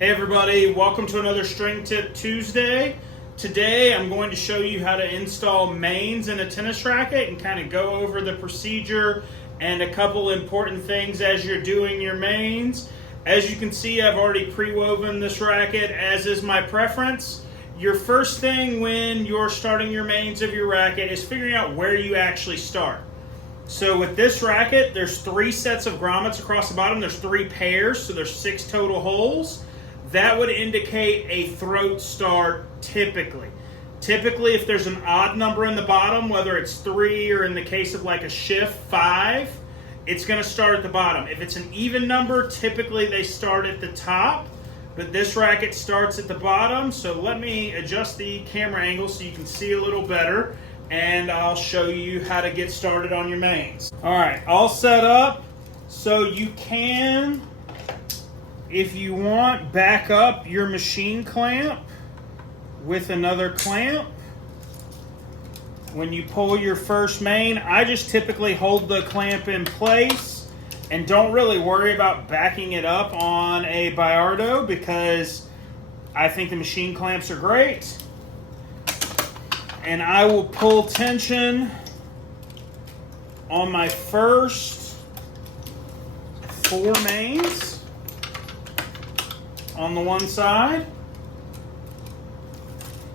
Hey everybody, welcome to another String Tip Tuesday. Today I'm going to show you how to install mains in a tennis racket and kind of go over the procedure and a couple important things as you're doing your mains. As you can see, I've already pre-woven this racket, as is my preference. Your first thing when you're starting your mains of your racket is figuring out where you actually start. So with this racket, there's 3 sets of grommets across the bottom. There's 3 pairs, so there's 6 total holes. That would indicate a throat start typically. Typically, if there's an odd number in the bottom, whether it's 3 or in the case of like a shift 5, it's going to start at the bottom. If it's an even number, typically they start at the top, but this racket starts at the bottom. So let me adjust the camera angle so you can see a little better, and I'll show you how to get started on your mains. All right, all set up. So you can, if you want, back up your machine clamp with another clamp. When you pull your first main, I just typically hold the clamp in place and don't really worry about backing it up on a Biardo because I think the machine clamps are great. And I will pull tension on my first 4 mains on the one side.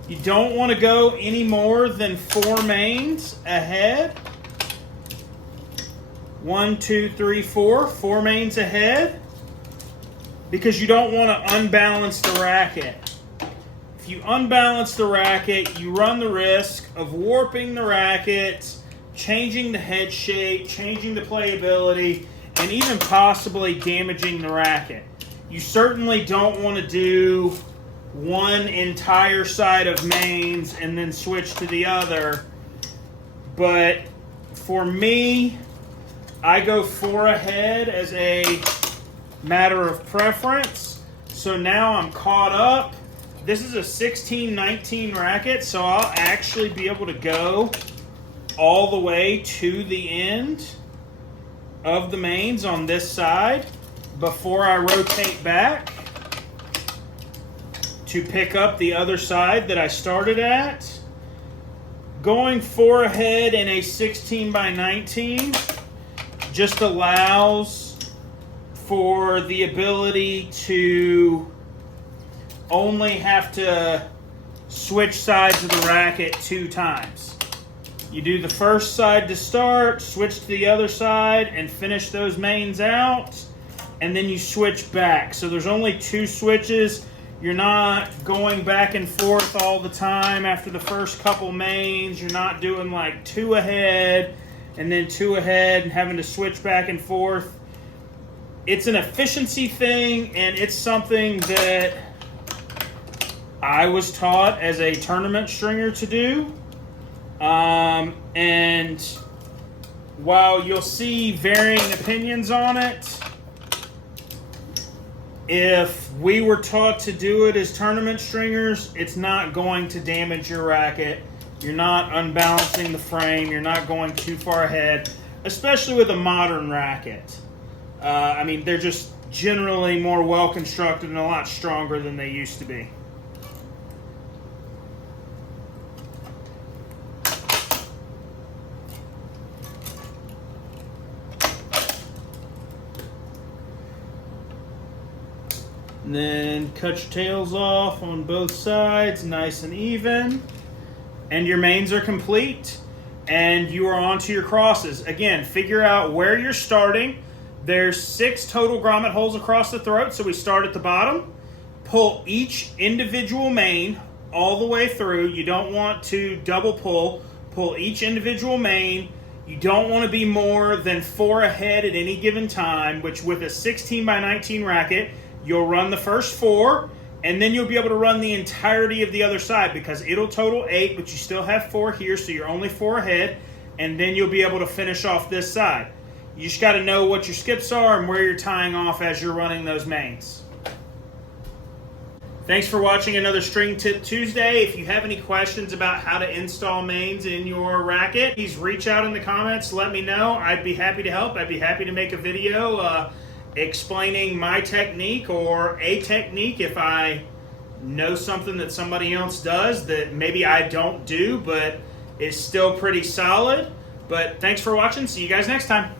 You don't want to go any more than 4 mains ahead. 1, 2, 3, 4. 4 mains ahead, because you don't want to unbalance the racket. If you unbalance the racket, you run the risk of warping the racket, changing the head shape, changing the playability, and even possibly damaging the racket. You certainly don't want to do one entire side of mains and then switch to the other. But for me, I go 4 ahead as a matter of preference. So now I'm caught up. This is a 16-19 racket, so I'll actually be able to go all the way to the end of the mains on this side before I rotate back to pick up the other side that I started at. Going 4 ahead in a 16-by-19 just allows for the ability to only have to switch sides of the racket 2 times. You do the first side to start, switch to the other side, and finish those mains out, and then you switch back. So there's only 2 switches. You're not going back and forth all the time after the first couple mains. You're not doing like 2 ahead and then 2 ahead and having to switch back and forth. It's an efficiency thing, and it's something that I was taught as a tournament stringer to do. And while you'll see varying opinions on it, if we were taught to do it as tournament stringers, it's not going to damage your racket. You're not unbalancing the frame. You're not going too far ahead, especially with a modern racket. I mean, they're just generally more well-constructed and a lot stronger than they used to be. And then cut your tails off on both sides, nice and even. And your mains are complete, and you are onto your crosses. Again, figure out where you're starting. There's 6 total grommet holes across the throat, so we start at the bottom. Pull each individual main all the way through. You don't want to double pull. Pull each individual main. You don't want to be more than 4 ahead at any given time, which with a 16-by-19 racket, you'll run the first 4, and then you'll be able to run the entirety of the other side because it'll total 8, but you still have 4 here, so you're only 4 ahead, and then you'll be able to finish off this side. You just got to know what your skips are and where you're tying off as you're running those mains. Thanks for watching another String Tip Tuesday. If you have any questions about how to install mains in your racket, please reach out in the comments. Let me know. I'd be happy to help. I'd be happy to make a video explaining my technique or a technique if I know something that somebody else does that maybe I don't do, but is still pretty solid. But thanks for watching. See you guys next time.